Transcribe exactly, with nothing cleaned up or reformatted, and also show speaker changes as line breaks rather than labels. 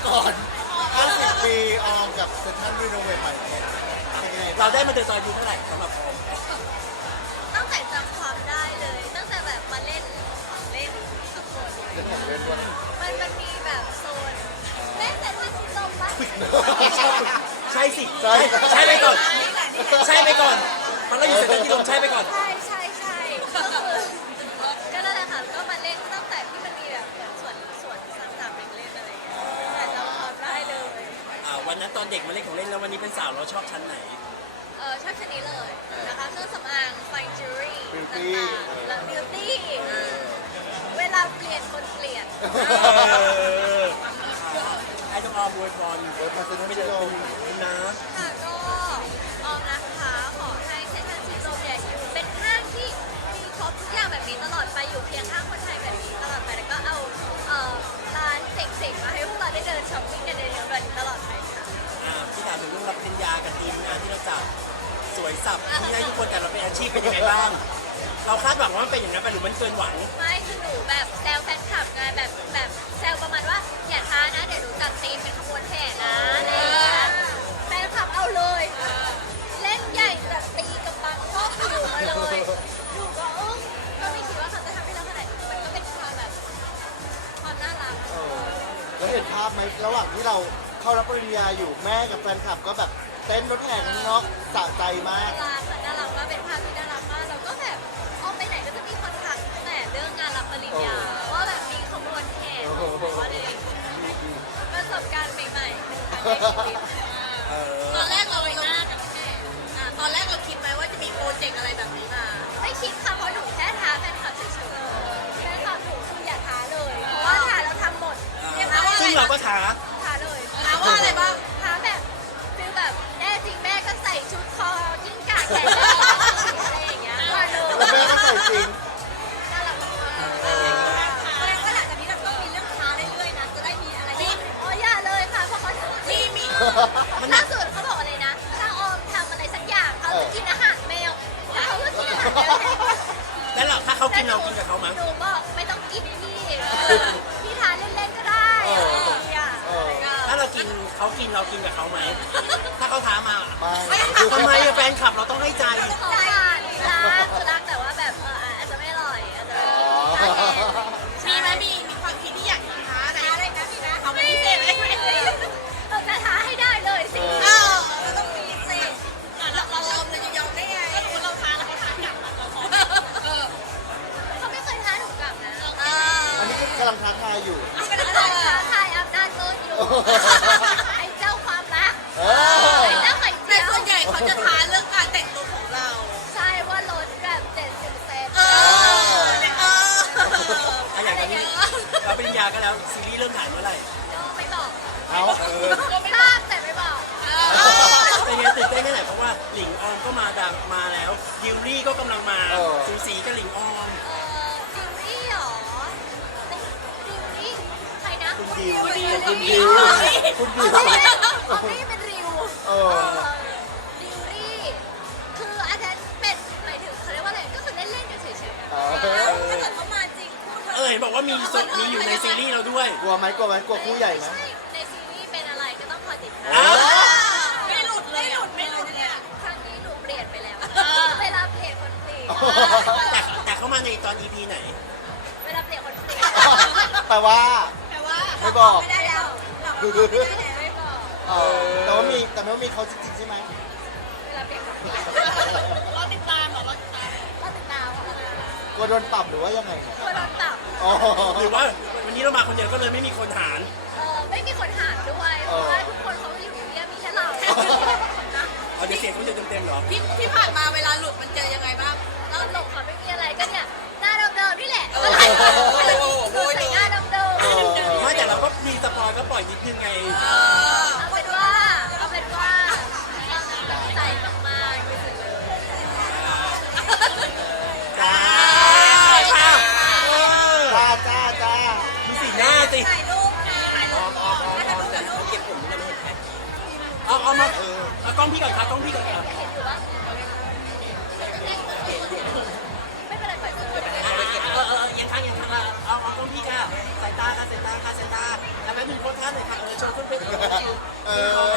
ก่อนห้าสิบปีออมกับเซนทรัลรีโนเวทใหม่เนี่ยเป็นยังไง
เราได้มาเดินตอนอายุเท่าไหร่สำหรับออม
ตั้งแต่จำความได้เลย ตั้งแต่แบบมาเล่นเล่นกับคน
เล่นของเล่นด้วย
มันมันมีแบบโซนเล่นแต่ท่าชิดลมปะ
ใช่สิ
ใช่
ใช่ไปก่อนใช่ไปก่อนมันเราอยู่เซ็นทรัลที่ลมใช่ไปก่อน
ใช่ใช่ใช่ก็คือก็นั่นแหละค่ะก็มาเล่นตั้งแต่ที่มันมีแบบเหมือนสวนสวนสนามเด็กเล่นอะไรอย่างเงี้ยแต่จำความได้เลย
อ่าวันนั้นตอนเด็กมาเล่นของเล่นแล้ววันนี้เป็นสาวเราชอบชั้นไหน
เออชอบชนิดเลยนะคะเครื่องสำอางไฟจิวเวลรี่ต่างๆและบิวตี้เวลาเปลี่ยนคนเปลี่ยน
ไอ้ต้องออมวยพร
เปิดมาเซนทรัล
ไม่
ชิ
ได้
โร่
เป็นนะ
ค่ะก็ออมนะคะขอให้เซ็นทรัลชิดลมเนี่ยอยู่เป็นห้างที่มีครบทุกอย่างแบบนี้ตลอดไปอยู่เคียงข้างคนไทยแบบนี้ตลอดไปแล้วก็เอาเอ่อร้านเจ๋งๆมาให้พวกเราได้เดินช้อปปิ้งกันเยอะๆแบบนี้ตลอดไปค่ะ
อ่าพี่ถามถึงเรื่องรับปริญญากับทีมงานที่เราจัดสวยสับที่ให้ทุกคนแต่เราเป็นอาชีพเป็นยังไงบ้าง เราคาดหวังว่ามันเป็นอย่างนั้นไปหรือมันเกินหวัง
ไม่คือหนูแบบแซวแฟนคลับไงแบบแบบแซวประมาณว่าอย่าท้านะเดี๋ยวหนูจัดธีมเป็นขบวนแห่นะอะไรอย่างเงี้ยแฟนคลับเอาเลย เล่นใหญ่แบบตีกับบางชอบอยู่มาเลยหนูก็อึ้งก็ไม่คิดว่าเขาจะทำให้เราขนาดนี้มันก็เป็นความแบบความน่ารัก
เออแล้วเห็นภาพไหมระหว่างที่เราเข้ารับปริญญาอยู่แม่กับแฟนคลับก็แบบเต้นรถแห่กันเนาะสะใจมาก
น่ารักอะน่ารักมากเป็นภาพที่น่ารักมากเราก็แบบออกไปไหนก็จะมีคนทักตั้งแต่เรื่องงานรับปริญญาว่าแบบมีขบวนแห่หรือว่าอะไรอย่างเงี้ยประสบการณ์ใหม่ๆเป็นครั้งในชีวิต
เออ
ตอนแรกเราไปหน้ากับแม่อ่าตอนแรกเราคิดไหมว่าจะมีโปรเจกต์อะไรแบบนี้มา
ไม่คิดค่ะเพราะหนูแค่ท้าแฟนคลับเฉยๆแฟนคลับหนูคืออย่าท้าเลย เพราะว่าท้าแล้วทำหมดเรียกว่า
ซึ่งเราก็ท้า
ท้าเลย
ถามว่าอะไรบ้าง
ท้าแบบคือแบบแน่จริงแม่ก็ใส่ชุดคอยิ่งกาแขนยาวอะไรอย่างเงี้ยมาเลย
แล้วแม่ก็ใส่จริง
น่ารักมากๆ
แสดงว่าหลังจากนี้เราต้องมีเรื่องท้าเรื่อยๆนะ จะได้มีอะไรที่
อ๋ออย่าเลยค่ะเพราะเขา
มีมี
ล่าสุดเขาบอกอะไรนะถ้าออมทำอะไรสักอย่างเขาจะกินอาหารแมวแล้วเขาก็กินอาหารแมว
แล้วเราถ้าเขากินเรากินกับเขามั้ย
หนูบอกไม่ต้องกินพี่พี่ทานเล่นๆก็ได้อะไรอย่างเงี้ย
เออ
ถ้าเรากินเขากินเรากินกับเขาไหมถ้าเขาท้ามา
ไม่
ทำไมอะแฟนคลับเราต้องให้ใจ
ใช่รักคือรักแต่ว่าแบบเอออาจจะไม่อร่อยอาจจะไม่ทานแทน
มีไหมมีมีความคิดที่อยากท้าไหนอะไรนะมีนะเอาเป็นพิเศษเลยไหม
เราจะท้าให้ได้เลยสิ
เออเราต้องมีสิอ่ะเราเราเราเราจะยอมได้ไงถ้าสมมติเราท้าแล้วเขาท้ากลับมาเออ
เขาไม่เคยท้าหนูกลับนะ
เออ
อันนี้ก็กำลังท้าทายอยู่
กำลังท้าทายอำนาจมืดอยู่ไอ้เจ้าความรัก
เออ
ไอ้เจ้าไข่
แต่
เจียว
ส่วนใหญ่เขาจะท้าเรื่องการแต่งตัวของเรา
ใช่ว่าลดแบบเจ็ดสิบเซน
เออเนี่ยเออ
อะอย่างตอนนี้เราปริญญาก็แล้วซีรีส์เริ่มถ่ายเมื่อไหร่
ก็ไม่บอก
เอา
เออ
ทราบแต่ไม่บอก
เป็นไงตื่นเต้นแค่ไหนเพราะว่าหลิงออมก็มาดังมาแล้วยิวลี่ก็กำลังมาสูสีกับหลิงออม
เออดิวรี่หรอดิวรี่ใครนะ
คุณดิว
ดิว
คุณ
ดิ
ดิ
ว
ว
ดิว
คุณดิว
อ๋อไม่เป็นริว
เอ
เอ
อ
อดิวรี่คืออันนั้นเป็นหมายถึงเขาเรียกว่าอะไรก็คือเล่นๆกันเฉยๆ
เอ
ถ้า
อ
เกิดเขามาจริงพูดเถ
เอ
อะ
อเห็นบอกว่ามีสดมีอยู่ในซีรีส์เราด้วย
กลัวไหมกลัวไหมกลัวคู่ใหญ่ไหม
ใช่ในซีรีส์เป็นอะไรก็ต้องคอยติดตาม
อ้าว
ไม่หลุดเลยไม่หลุดไม่หลุดเนี่ย
ครั้งนี้หนูเปลี่ยนไปแล้ว เวลาเปลี่ยนคนเปลี่ยน
แต่แต่เขามาในตอน อี พี ไหน
เวลาเปลี่ยนคนเปลี่ยน
แปลว่า
แต่ว่า
ไม่บอก
ไม่ได้แล้วเรา
เอ
ไม่ได้แล้ว
ไม่บอก
อแต่ว่ามีแต่ไม่ว่ามีเขาจริงๆใช่ไหม
เวลาเปลี่ยนคนเปลี่ยน
เราติดตามเหรอเราติดตาม
ก็ติดตามค่ะ
กลัวโดนปรับหรือว่ายังไง
กลัวโดนตับ
อ๋อ
หรือว่าวันนี้เรามาคนเดียวก็เลยไม่มีคนหาร
เออไม่มีคนหาด้วยเพราะว่าทุกคนเขาอยู่เรียบมีแค่เรานะ
เอาเดี๋ยวเสียงเขาจะเต็มๆเหรอ
ที่ที่ผ่านมาเวลาหลุดมันเจอยังไงบ้าง
เราหลบเขาไม่มีอะไรก็เนี่ยหน้าเดิมๆนี่แหละ
โอ้โหโอ้โห
ใส่หน้าเดิม
เออ
ไม่แต่เราก็มีสปอยก็ปล่อยนิดนึงไง
เออ
ๆเอาเป็นว่าเอาเป็นว่าใส่มากๆไปสุดเลย
จ้าค่ะเออ
จ้าจ้าจ้า
ดูสีหน้าสิ
ถ่ายรูปนะถ่ายรูป
เขาเก็บผมยังไม่เห็นไหมเอาเอามาเอากล้องพี่ก่อนครับกล้องพี่ก่อนครับ
เห็นอยู่ว่าไม่เป็นไรปล่อยมือ
เออเออยังข้างยังข้างเอาเอากล้องพี่ค่ะสายตาค่ะสายตาค่ะสายตาแล้วแป๊บนึงโพสท่าหน่อยค่ะเออโชว์โพ
เออ